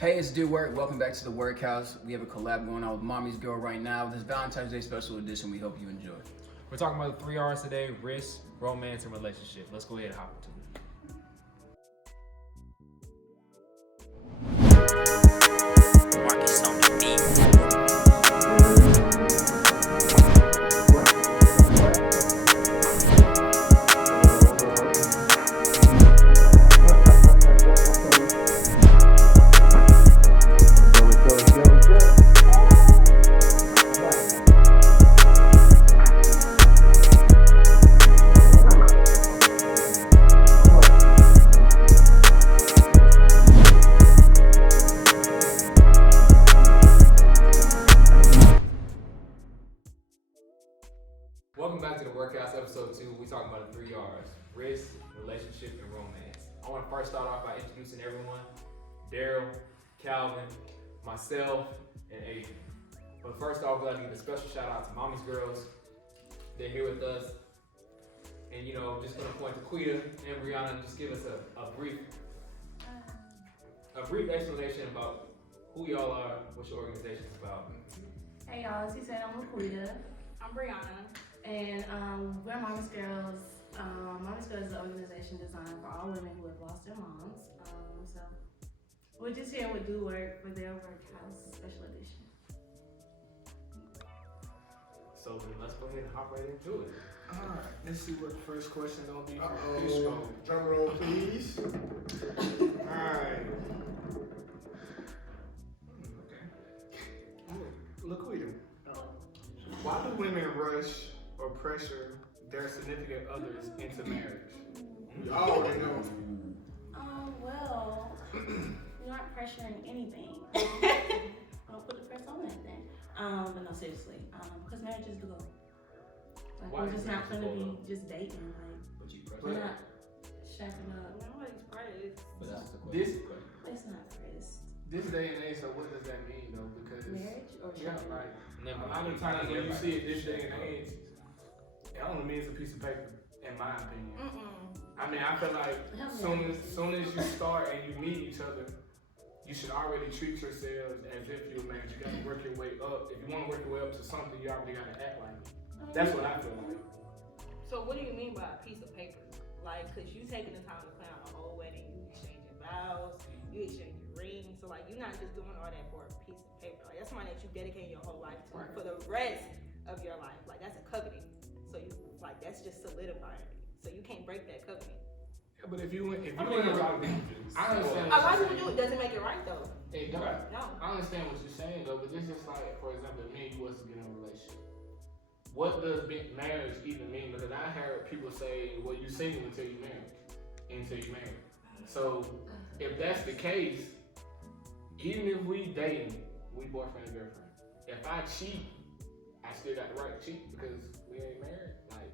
Hey, it's DoWork. Welcome back to the WORKhouse. We have a collab going on with Mommy's Girl right now. This Valentine's Day special edition. We hope you enjoy. We're talking about the 3 R's today: risk, romance, and relationship. Let's go ahead and hop into it. Welcome back to the WORKhouse episode 2. We're talking about the 3 R's: risk, relationship, and romance. I want to first start off by introducing everyone: Daryl, Calvin, myself, and Adrian. But first off, we'd like to give a special shout out to Mommy's Girls. They're here with us. And just going to point to LaQueda and Briana, just give us a brief explanation about who y'all are, what your organization is about. Hey y'all, as you said, I'm LaQueda. I'm Briana. And we're Mommy's Girls. Mommy's Girls is an organization designed for all women who have lost their moms. So we're just here with DoWork for their WORKhouse special edition. So then let's go ahead and hop right into it. Alright, let's see what the first question gonna be for fishbowl. Drum roll, please. Alright. Okay. LaQueda, why do women rush or pressure their significant others into marriage? You already know. Well, we aren't pressuring anything. Don't put the press on that then. But no, seriously, because marriages do go. Like, Why we're is just not marriage gonna go be though? just dating. Like, But you press we're it. not shacking up. Nobody's pressed. But that's the This It's not pressed. this day and age, so what does that mean though? Because Marriage or yeah, shacking up? like a lot of times when you see it this day and age, it only means a piece of paper, in my opinion. I mean, I feel like soon as you start and you meet each other, you should already treat yourselves as if you're married. You gotta work your way up. If you wanna work your way up to something, you already gotta act like it. That's what I feel like. So what do you mean by a piece of paper? Like, cause you taking the time to plan out a whole wedding, you exchanging vows, you exchanging rings. So like, you're not just doing all that for a piece of paper. Like, that's somebody that you dedicate your whole life to for the rest of your life. Like, that's a covenant. So you that's just solidifying it. So you can't break that covenant. Yeah, but if you I mean, a lot of people do. I understand. A lot of people do it. Doesn't make it right though. It don't. No. I understand what you're saying though, but this is like, for example, if me and you was to get in a relationship. What does marriage even mean? Because I heard people say, well, you single until you married. So if that's the case, even if we dating, we boyfriend and girlfriend. If I cheat, I still got the right to cheat because we ain't married. Like,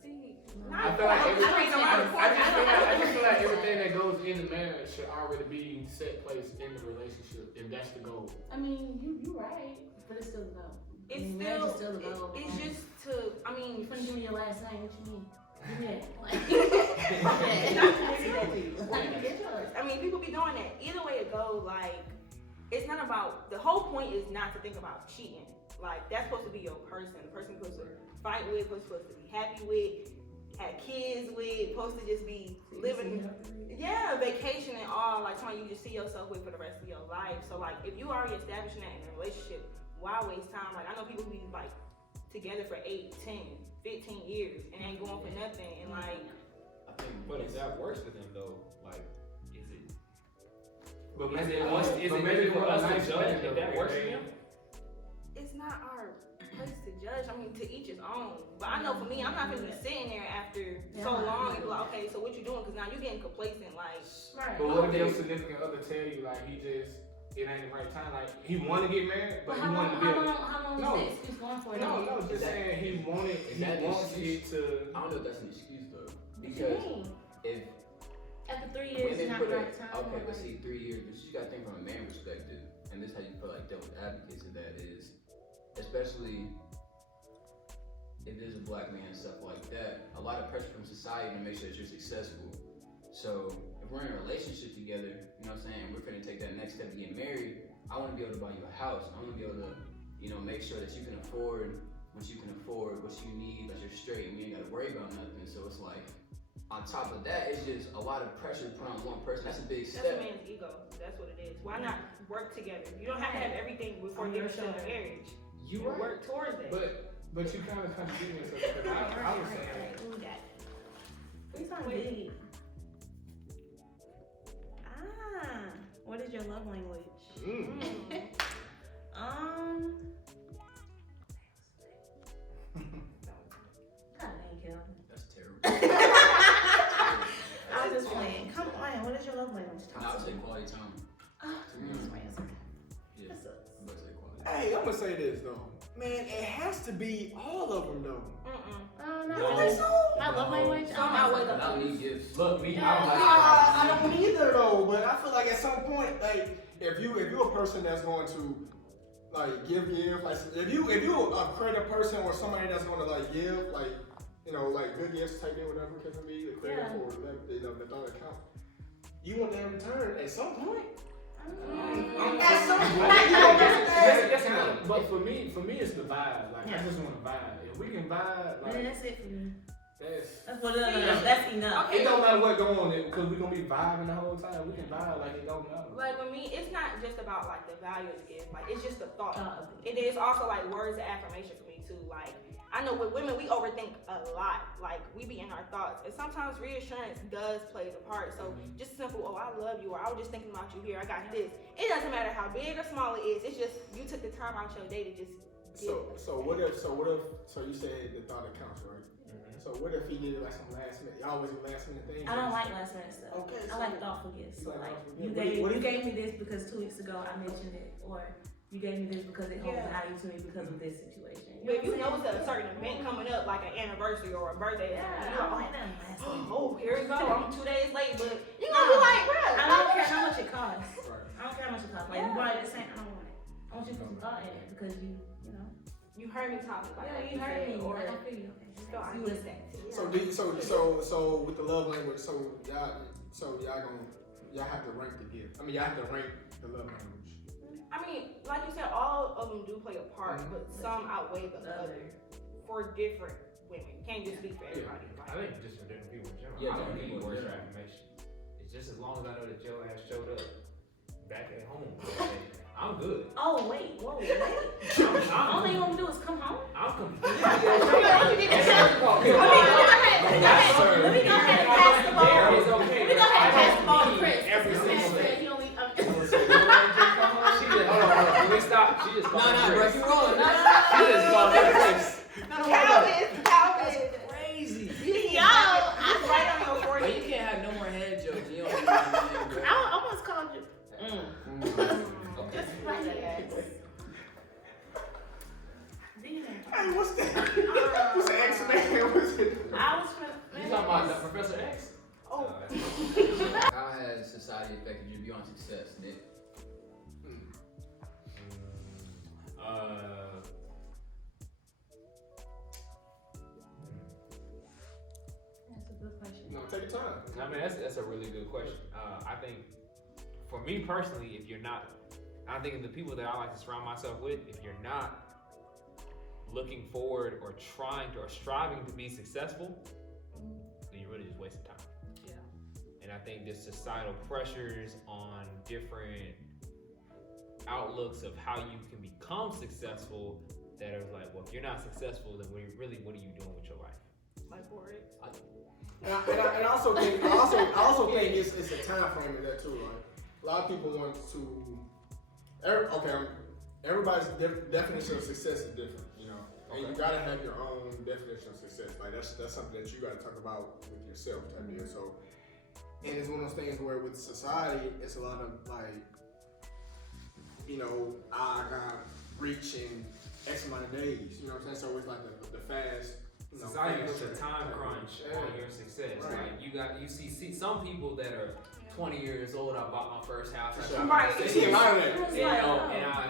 See. I feel like I just feel like everything that goes into marriage should already be set place in the relationship if that's the goal. I mean, you're right, but it's still a goal. It's marriage is still a goal. it's just to. I You mean, finna give me your last name? What you mean? I mean, people be doing that. Either way it goes, like, it's not about, the whole point is not to think about cheating. Like, that's supposed to be your person. The person you're supposed to fight with, supposed to be happy with, have kids with, supposed to just be living, vacation and all, like somebody you just see yourself with for the rest of your life. So, like, if you already establishing that in a relationship, why waste time? Like, I know people who be, like, together for 8, 10, 15 years and ain't going for nothing, and like, But is that worse for them though? Like, is it? But Is maybe it for us to judge if that works for them? it's not our place to judge. I mean, to each his own. But I know for me, I'm not gonna be sitting there after so long and be like, okay, so what you doing? Because now you're getting complacent. Like, Right. But what if your significant other tell you like it ain't the right time? Like he want to get married, but he how wanted long, to get. how long No. is the excuse going for? No, just saying he wants it to. I don't know if that's an excuse though. What you Because mean? if After 3 years, women not put the it, right time. okay, or but like- see, 3 years, but you gotta think from a man perspective, and this is how you feel like devil's advocates of that is, especially if there's a black man and stuff like that, a lot of pressure from society to make sure that you're successful. So if we're in a relationship together, you know what I'm saying, we're gonna take that next step to get married. I want to be able to buy you a house. I want to be able to, make sure that you can afford what you can afford, what you need, that you're straight, and we ain't gotta worry about nothing. So it's like, on top of that, it's just a lot of pressure put on one person. That's a big That's step. a man's ego. That's what it is. Why not work together? You don't have to have everything before getting to the marriage. You You work towards that. But you kind of contradicting yourself because I was saying. Who got it? We talking Wait. what is your love language? God dang, Kelvin. That's terrible. I was just playing. Come on, what is your love language? Nah, I'll say quality time. That's my answer. Yeah, That sucks. I'm gonna say quality. Hey, I'm gonna say this though. Man, it has to be all of them though. No. No. My love language? Some outweigh the I don't need gifts. Look, me, Yeah. I don't either though, but I feel like at some point, like if you're a person that's going to like give, like if you a creative person or somebody that's going to like give, like like good gifts, take it, whatever it can be, the credit for the thought account. You want that in return at some point. At some point, Yes, but for me, it's the vibe. Like I just want to vibe. If we can vibe, like Man, that's it for me. that's That's what it is. That's enough. Okay. it don't matter what going on because we're gonna be vibing the whole time. We can vibe like it don't matter. Like with me, it's not just about like the value of the gift. Like it's just the thought. Thought of It is also like words of affirmation for me too. Like I know with women, we overthink a lot. Like we be in our thoughts, and sometimes reassurance does play the part. So just simple, oh I love you, or I was just thinking about you here. I got this. It doesn't matter how big or small it is. It's just you took the time out your day to just. So what if you said the thought accounts, right? So what if he did like some last minute? Y'all always do last minute things. I don't like last minute stuff. Okay, I like thoughtful gifts. So You like like thoughtful you gifts. gave me this because 2 weeks ago I mentioned it, or you gave me this because it holds value to me because of this situation. But if you know it's a certain event coming up, like an anniversary or a birthday, or something, I you're don't like, like them last minute. oh, here we go. I'm 2 days late, but you're gonna be like, bro, I don't care how much it costs. Right. I don't care how much it costs. Like you brought it the same, I don't want it. I want you to put some thought in it because you know. you heard me talking about Yeah, that. you heard me. Or Like I feel you. so I You get listen. that. So with the love language, y'all have to rank the gift. I mean, y'all have to rank the love language. I mean, like you said, all of them do play a part, but some outweigh the other for different women. You can't just speak for everybody. I think just for different people in general. Yeah, I don't different need people in words of general. affirmation. It's just as long as I know that your ass showed up back at home. I'm good. Oh wait, whoa, wait. I'm All you want to do is come home? I'm completely Let me go ahead and pass the ball. It's okay. Let me go ahead and pass the ball to Chris. Every Chris single said day. he only. She just, hold on. Can we stop? She just called me bro, Chris. you rolling. She just called me Chris. Calvin. Crazy. Yo, It's right on your But forehead. you can't have no more head jokes. You don't need my name, bro. I almost called you. Okay. Just like that. Hey, what's that? What's the X man? What's it? I was You talking about Professor X? Oh. How has society affected your view on success, Nick? That's a good question. No, take your time. I mean, that's a really good question. I think for me personally, if you're not, I think the people that I like to surround myself with, if you're not looking forward or trying to or striving to be successful, then you're really just wasting time. Yeah. And I think there's societal pressures on different outlooks of how you can become successful that are like, well, if you're not successful, then what are you doing with your life? Like Forex. And I also think it's a time frame in that too. Like a lot of people want to. Everybody's definition of success is different, you know, and you gotta have your own definition of success. Like that's something that you gotta talk about with yourself type deal. So, and it's one of those things where with society, it's a lot of like, you know, I got reach in X amount of days. You know what I'm saying? So it's like the fast. Society puts a time crunch on your success. Right. Like you see some people that are 20 years old. I bought my first house. I Sure. Right. You see a lot of that.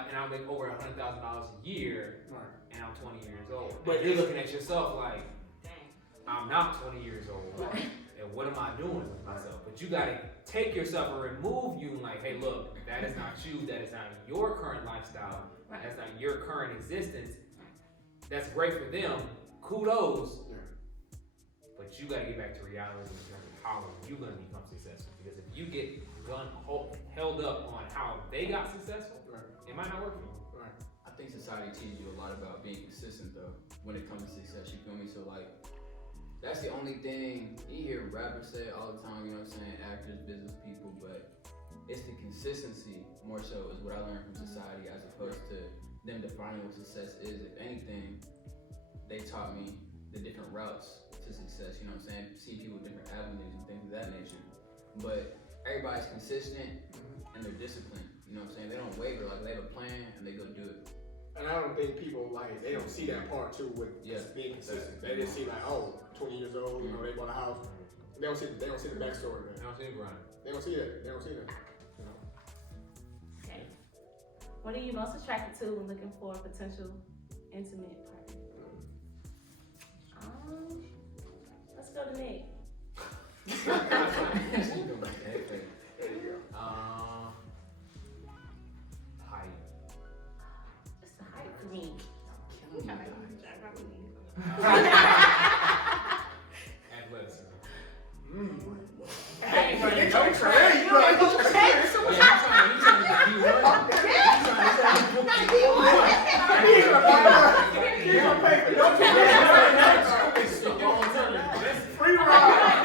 And I make over $100,000 a year, Right. and I'm 20 years old. But But you're looking at yourself like, Dang. I'm not 20 years old. and what am I doing with myself? But you gotta take yourself and remove you, like, hey, look, that is not you, that is not your current lifestyle, that's not your current existence. That's great for them, kudos, but you gotta get back to reality in terms of how you're gonna become successful. Because if you get held up on how they got successful, it might not work for you. I think society teaches you a lot about being consistent though, when it comes to success, you feel me? So like, that's the only thing you hear rappers say all the time, you know what I'm saying, actors, business people, but it's the consistency more so is what I learned from society as opposed to them defining what success is. If anything, they taught me the different routes to success, you know what I'm saying? See people with different avenues and things of that nature. But everybody's consistent and they're disciplined, you know what I'm saying? They don't waver, like they have a plan and they go do it. And I don't think people like they don't see that part too with being consistent. They just see like, oh, 20 years old, you know, they bought a house. They don't see the backstory, man. They don't see the grind. They don't see that. They don't see that. You know. Okay. What are you most attracted to when looking for a potential intimate partner? Let's go to Nick. Height. Just the height for me. Athleticism. Hey, You you trying to free ride.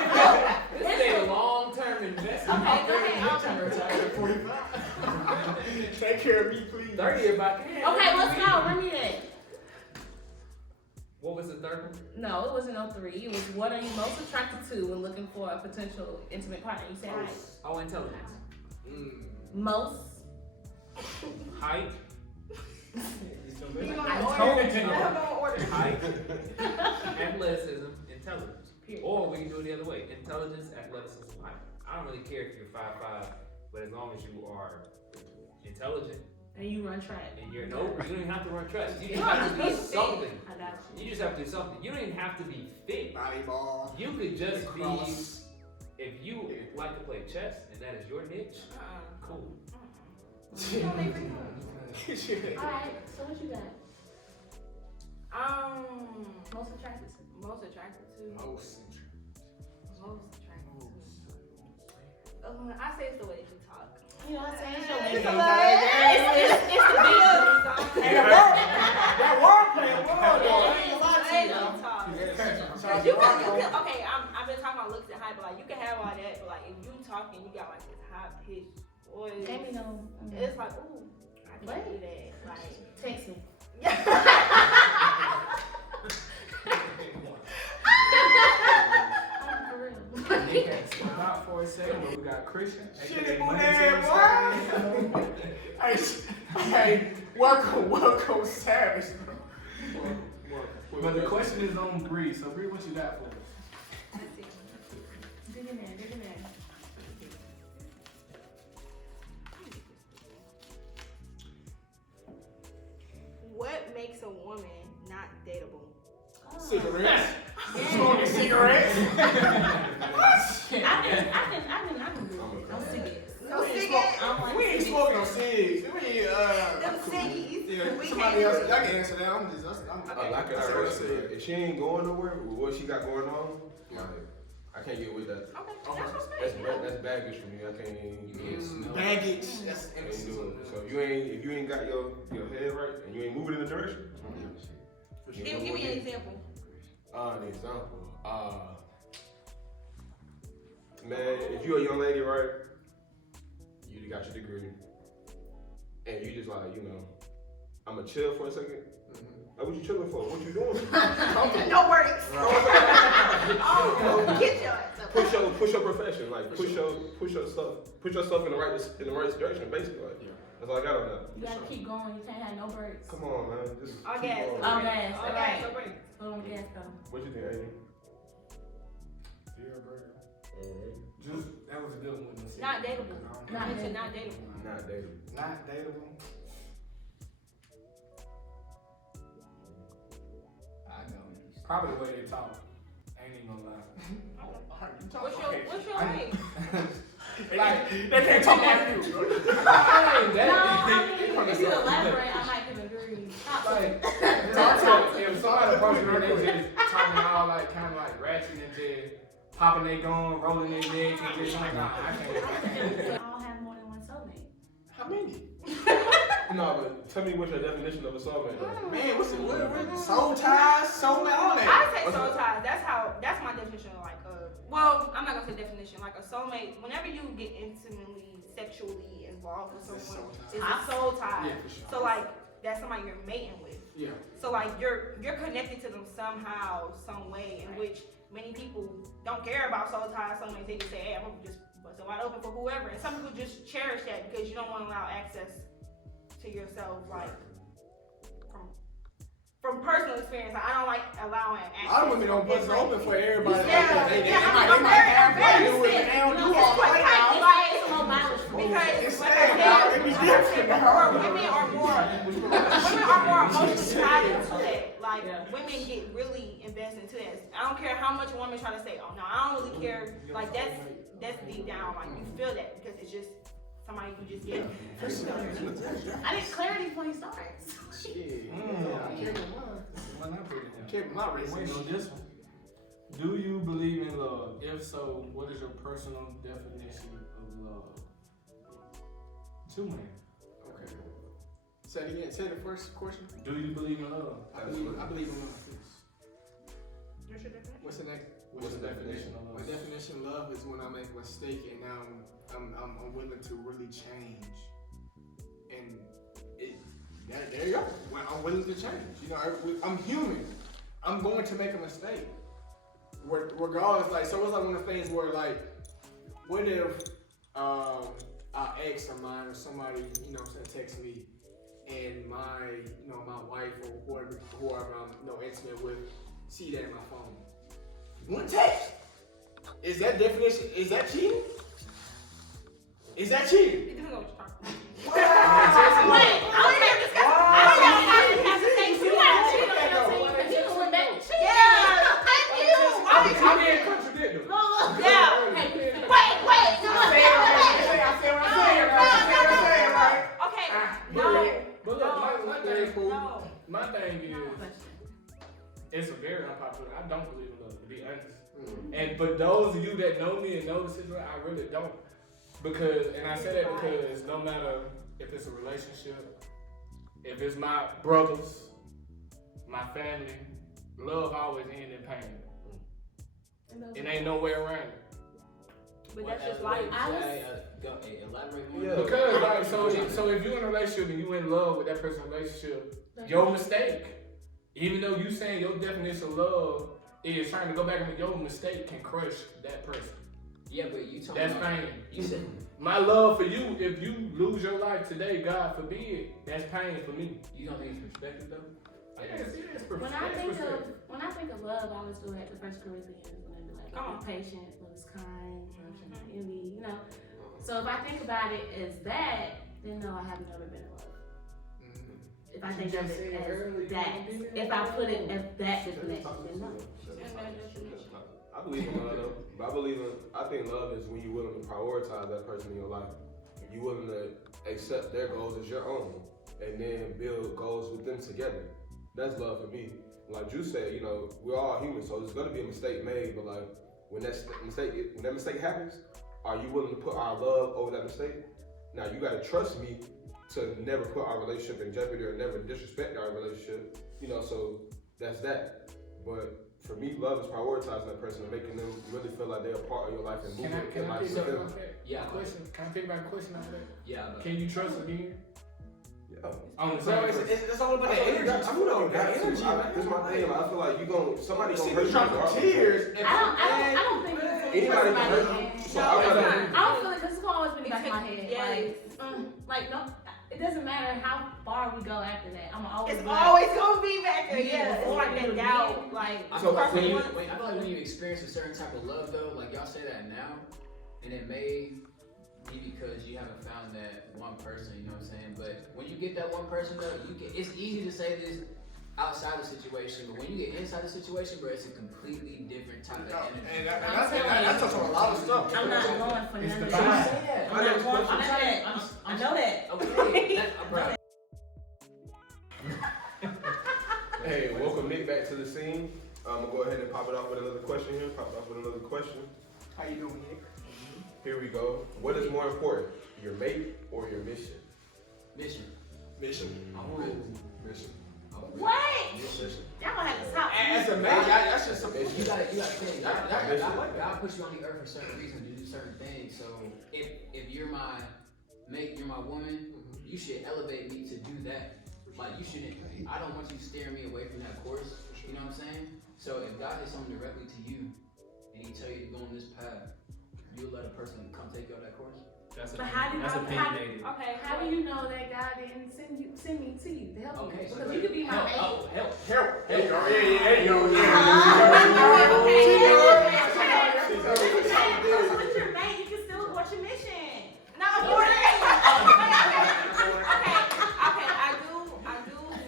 This is a long-term investment. Okay, go ahead. Take care of me, please. 30 if I can. Okay, let's go. Let me in. What was the third one? No, it wasn't 03. It was what are you most attracted to when looking for a potential intimate partner? You said height. Oh, intelligence. Most. Height. I told you. Order. Height. Athleticism. Intelligence. Period. Or we can do it the other way. Intelligence, athleticism, height. I don't really care if you're 5'5", but as long as you are intelligent And you run track. and you don't even have to run track. You You just don't have to do fit. something. I got you. You just have to do something. You don't even have to be fit. Volleyball. You could just be, Cross. if you like to play chess and that is your niche, cool. Alright, so what you got? Most attracted to? Most attracted to. I say it's the way that you talk. You know what I'm saying? It's your It's way. the way. It's the That wordplay, You can, okay, I've been talking about looks and height, but like you can have all that, but like if you talking, you got like this high pitched voice. Jamie know. It's like, ooh, I can't do that. Like, Text me. For real. Step out for a second, but we got Christian. Shit, it on that, boy. Hey, welcome, Savage. But the question is on Bree. So Bree, what you got for us? Dig in there, dig in there. what makes a woman not dateable? Cigarettes. Smoking cigarettes. I can do it. No cigarettes. No cigarettes? We ain't smoking no cigs. Them ciggies. Yeah, We somebody can't else. do it. Y'all can answer that. I'm Like I said, if she ain't going nowhere with what she got going on, like, I can't get with that. Okay, Okay. That's baggage for me. I can't even baggage. That's can't do it. So if you ain't got your head right and you ain't moving in the direction. Give me an example. An example. Man, if you're a young lady, right? You got your degree, and you just like, I'ma chill for a second. Like, what you chilling for? What you doing? No worries. Oh, get your ass up. Push your profession, like push yourself in the right direction, basically. Like, that's all I got on that. You gotta keep going. You can't have no breaks. Come on, man. Just All keep gas. going. All gas. All All gas. right. No break. Put on gas though. What you think, Amy? Just that was a good one. Not dateable. Not It's dateable. not dateable. Not dating. Not dateable. I know. Probably the way they talk. I ain't even gonna lie. What's your age? Like, they can't talk like you. No, I mean, if you elaborate, I might can agree. Like, if somebody approaches me, they just talking all like, kind of like ratchet and just popping their gun, rolling their neck, and just like, nah, I can't. We all have more than one soulmate. How many? No, but tell me what's your definition of a soulmate. Though. Man, what's it? What soul ties, soulmate, all that. I say soul ties. That's my definition of like well, I'm not gonna say definition. Like a soulmate, whenever you get intimately, sexually involved with someone, it's a soul tie. Yeah, for sure. So like that's somebody you're mating with. Yeah. So like you're connected to them somehow, some way, in which many people don't care about soul ties. Some ways they just say, hey, I'm gonna just bust it wide open for whoever. And some people just cherish that because you don't want to allow access to yourself, like from personal experience. Like, I don't like allowing access. A lot of women don't bust it open for everybody. Yeah, They I'm might have very fun with it, they don't do all It's right tight, now. like, It's more mileage. because like I said, women are more emotionally tied into that. Like women get really invested into that. I don't care how much a woman try to say, oh no, I don't really care. Like that's deep down. Like you feel that because it's just somebody you just get. I think clarity point starts. Shit. I Keep my race. Wait on this one. Do you believe in love? If so, what is your personal definition of love? Two men. Okay. Say it again. Say the first question. Do you believe in love? I believe in love. What's your definition? What's the next? What's the definition of My love? definition of love is when I make a mistake and now I'm willing to really change. And there you go. When I'm willing to change. You know, I'm human. I'm going to make a mistake. Regardless, like, so it's like one of the things where, like, what if an ex of mine or somebody, you know, text me and my wife or whoever I'm, intimate with, see that in my phone. One text. Is that definition? Is that cheating? Is that cheating? It depends on what you're talking about. Wait, I'm being contradictory. My thing is, it's a very unpopular. I don't believe in love, to be honest. And for those of you that know me and know the situation, I really don't. And I say that because no matter if it's a relationship, if it's my brothers, my family, love always ends in pain. It ain't no way around it. But that's just life. Elaborate more. Yeah. Because like so if you're in a relationship and you in love with that person's relationship, your mistake, even though you saying your definition of love is trying to go back and your mistake can crush that person. Yeah, but you talking That's about, pain. You said My love for you, if you lose your life today, God forbid, that's pain for me. you don't think it's perspective though? When I think of love, I always go back to 1 Corinthians when they be like, be patient, love is kind, love should not envy, you know. So if I think about it as that, then no, I have never been in love. If I think of it as that, if I put it as that definition, then no. I believe in love though. But I think love is when you're willing to prioritize that person in your life. You're willing to accept their goals as your own and then build goals with them together. That's love for me. Like you said, we're all human, so there's gonna be a mistake made, but like when that mistake happens, are you willing to put our love over that mistake? Now you gotta trust me to never put our relationship in jeopardy or never disrespect our relationship. So that's that. But for me, love is prioritizing that person and making them really feel like they're a part of your life and moving in life with them. Yeah. Question. Can I take back a question after that? Yeah. Can you trust again? Yeah. On the same person. It's all about the energy. I don't got energy. That's my thing. I feel like somebody gonna hurt you. Dropping tears. I don't think Anybody can hurt you. So I don't feel it because it's always been in the back of my head. Like no, it doesn't matter how far we go after that. I'm always. It's always gonna be back there. Yeah, it's like that doubt. Like I feel like when you experience a certain type of love though, like y'all say that now, and it may be because you haven't found that one person, you know what I'm saying? But when you get that one person though, it's easy to say this outside the situation, but when you get inside the situation, bro, it's a completely different different type of energy. And that's touching on a lot of stuff. I'm not going for It's none the of I'm that. saying that. I'm not going for none of that. I know that. Okay, Right. Hey, welcome Nick back to the scene. I'm gonna go ahead and pop it off with another question here. How you doing, Nick? Here we go. What is more important, your mate or your mission? Mission. Mission. Mission. What? Mission. Y'all gonna have to stop. As a man, that's just something. You gotta think. That- God puts you on the earth for certain reasons to do certain things. So if you're my mate, you're my woman, you should elevate me to do that. Like you shouldn't. I don't want you steering me away from that course. You know what I'm saying? So if God has something directly to you, and He tell you to go on this path, you'll let a person come take you on that course. That's But how do opinionated. Okay, how do you know that God didn't send me to you to help Okay, you? so Because you could be my mate. Help. Help. There you go. There you go. So with your mate, you can still watch your mission. No, okay, I do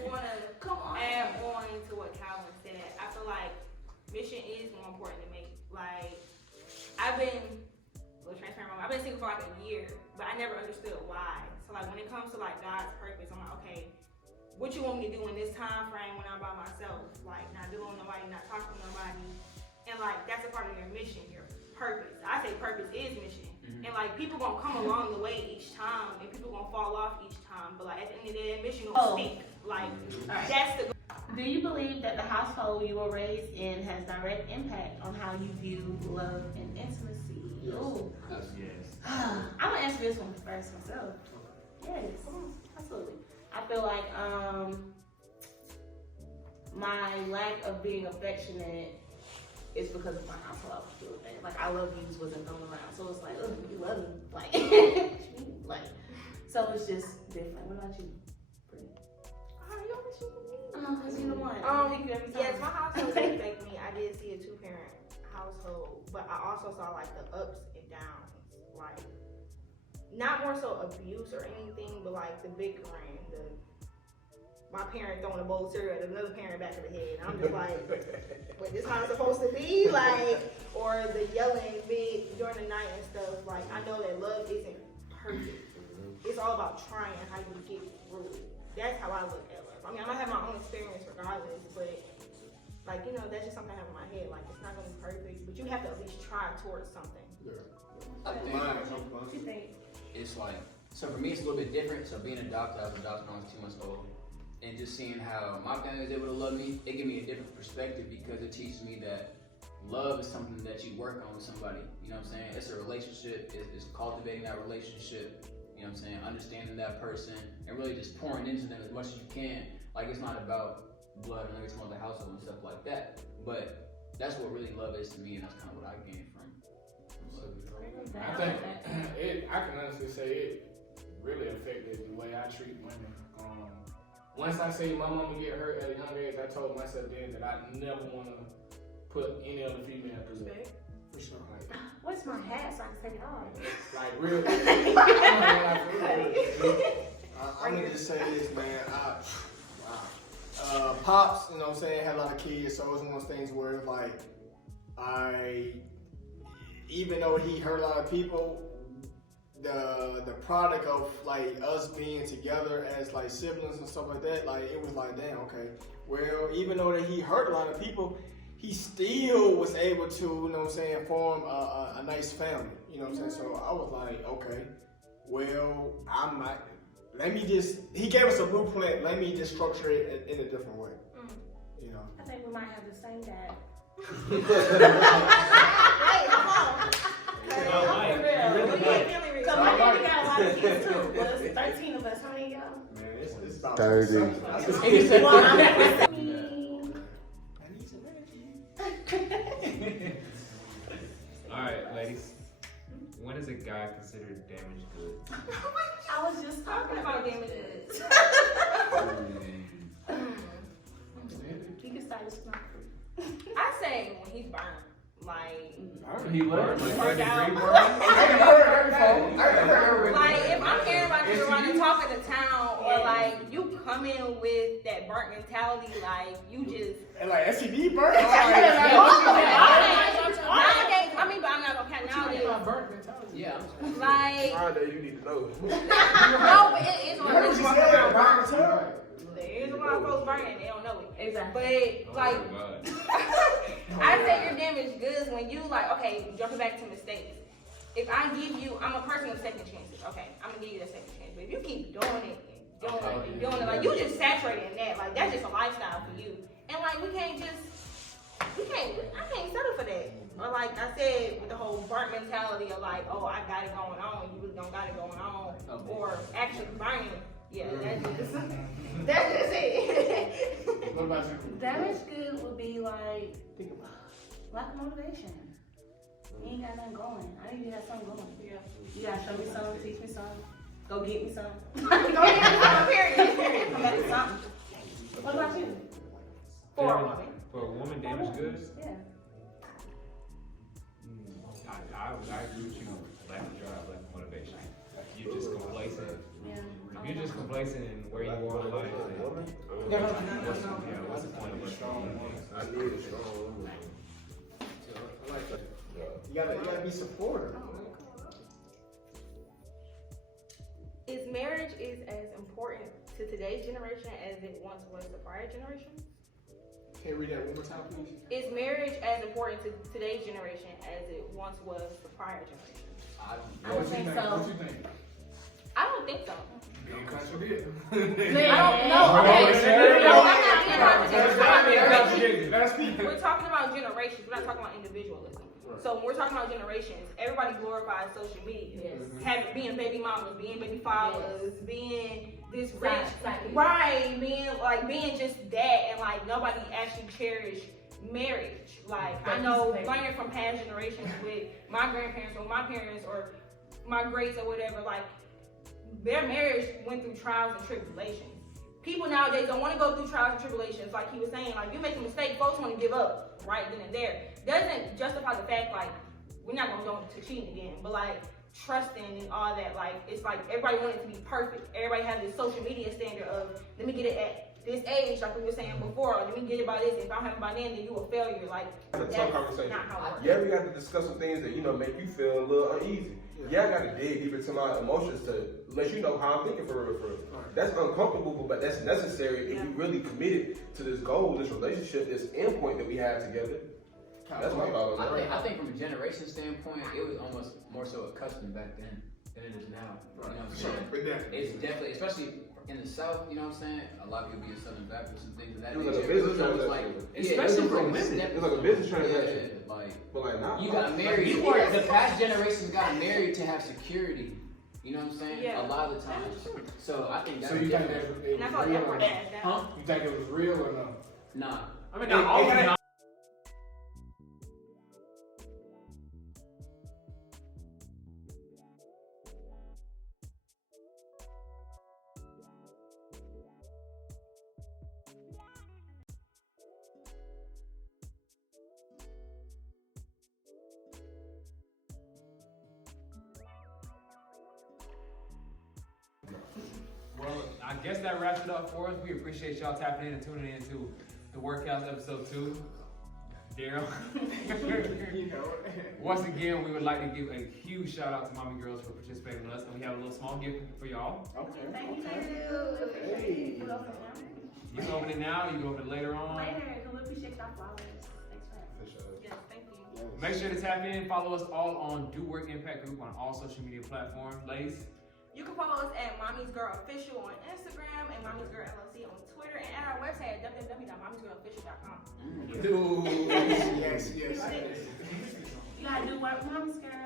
want to add on to what Calvin said. I feel like mission is more important to me. Like, I've been single for like a year, but I never understood why. So like when it comes to like God's purpose, I'm like, okay, what you want me to do in this time frame when I'm by myself? Like not dealing with nobody, not talking to nobody. And like that's a part of your mission, your purpose. I say purpose is mission. And like people gonna come along the way each time and people gonna fall off each time. But like at the end of the day, that mission gonna speak. Like that's the Do you believe that the household you were raised in has direct impact on how you view love and intimacy? Yes. Ooh. Yes. I'm gonna answer this one first myself. Yes, absolutely. I feel like my lack of being affectionate is because of my household. I was doing that. Like I love yous wasn't thrown around, so it's like, oh, you love me, like, so it's just different. What about you? you always shoot me. Cause you the one. Pick you every time. Yes, my household did affect me. I did see a 2-parent household, but I also saw like the ups and downs. Like, not more so abuse or anything, but like the bickering, my parent throwing a bowl of cereal at another parent back of the head. I'm just like, wait, this how it's supposed to be? Like, or the yelling big during the night and stuff. Like, I know that love isn't perfect. It's all about trying how you get through it. That's how I look at love. I mean, I might have my own experience regardless, but like, you know, that's just something I have in my head. Like, it's not gonna be perfect, but you have to at least try towards something. I think What you think? it's like, so for me it's a little bit different. So being adopted, I was adopted when I was 2 months old. And just seeing how my family was able to love me, it gave me a different perspective because it teaches me that love is something that you work on with somebody. You know what I'm saying? It's a relationship. It's cultivating that relationship. You know what I'm saying? Understanding that person and really just pouring into them as much as you can. Like it's not about blood and it's about the household and stuff like that. But that's what really love is to me, and that's kind of what I gained from love. I think I can honestly say it really affected the way I treat women. Once I see my mama get hurt at a young age, I told myself then that I never want to put any other female through that. For sure. Like, What's my hat so I can take it off? like real. I'm gonna just say this, man. Pops, you know what I'm saying, had a lot of kids, so it was one of those things where like even though he hurt a lot of people, the product of like us being together as like siblings and stuff like that, like it was like, damn, okay. Well, even though that he hurt a lot of people, he still was able to, you know what I'm saying, form a nice family. You know what I'm saying? So I was like, okay, well, he gave us a blueprint, let me just structure it in a different way. You know? I think we might have the same dad. Hey, come on. So my daddy got a lot of kids too. Well, it's 13 of us. How many y'all? Man, it's about 30. Well, I'm Alright, ladies. When is a guy considered damaged goods? I was just talking about damages. You can start this one. I say when he's burned, like. He was. Like if I'm hearing about you running talking to town, or like you come in with that burnt mentality, like you just and like STD burn. Like, Friday, you need to know. no, but it is one of those Yeah, there is a lot of folks burning, they don't know it. Exactly. But like, I say you're damaged goods when you like, okay, jumping back to mistakes. If I give you, I'm a person of second chances. Okay, I'm gonna give you that second chance. But if you keep doing it and doing it, like you just saturated in that. Like that's just a lifestyle for you. And like I can't settle for that. Or like I said, with the whole burnt mentality of like, oh, I got it going on, you really don't got it going on, or actually burning. Yeah, that's just it. What about you? Damaged good would be like lack of motivation. You ain't got nothing going. I need to have something going. Yeah. You gotta show me something, teach me something, go get me something. Go get me something, period. Come back with something. What about you? For a woman. For a woman, damaged goods? Yeah. I agree with you. Lack of drive, lack of motivation. You're just complacent. Yeah. If you're just complacent in where you are in life, then what's the point of strong? I need a strong woman. I like that. You gotta be supportive. Is marriage as important to today's generation as it once was the prior generation? Can you read that one more time, please? Is marriage as important to today's generation as it once was the prior generation? I don't think so. What you think? I don't think so. Being contradicted. I don't know. Okay. No, I'm not being contradicted. That's people. We're talking about generations. We're not talking about individualism. So when we're talking about generations, everybody glorifies social media. Being baby mamas, being baby fathers, being this rich, right? Being just that, and like nobody actually cherish marriage. Like I know, learning from past generations with my grandparents or my parents or my greats or whatever, like their marriage went through trials and tribulations. People nowadays don't want to go through trials and tribulations. Like he was saying, like you make a mistake, folks want to give up right then and there. Doesn't justify the fact like we're not gonna go to cheating again, but like trusting and all that. Like it's like everybody wants it to be perfect. Everybody has this social media standard of let me get it at this age, like we were saying before. Let me get it by this. If I don't have it by then you a failure. Like That's a that's tough conversation. not how it works. Yeah, we got to discuss some things that make you feel a little uneasy. Yeah, I got to dig deep into my emotions to let you know how I'm thinking for real. That's uncomfortable, but that's necessary if you really committed to this goal, this relationship, this endpoint that we have together. That's my thought on that. I think from a generation standpoint, it was almost more so a custom back then than it is now. You know what I'm saying? It's definitely, especially in the South, you know what I'm saying? A lot of people be a Southern Baptist and things of that It was nature. like a business So it was transaction. Especially for women. It was like a business transaction. Yeah, But like now, you got married. The past generations got married to have security. You know what I'm saying? Yeah. A lot of the times. So I think that's So you think different. that it And that's was all real that or were not? asked Huh? You think it was real or no? Nah. I mean, not all of it. Well, I guess that wraps it up for us. We appreciate y'all tapping in and tuning in to the WORKhouse episode 2. Daryl. Once again, we would like to give a huge shout out to Mommy Girls for participating with us, and we have a little small gift for y'all. Thank you. Hey. You go for now. You can open it now, you can open it later on. Later, because we appreciate y'all followers. Thanks for having me. Yes, thank you. Make sure to tap in, follow us all on DoWork Impact Group on all social media platforms. Ladies, You can follow us at Mommy's Girl Official on Instagram and Mommy's Girl LLC on Twitter and at our website at www.mommysgirlofficial.com. Yes. You gotta do work, Mommy's Girl.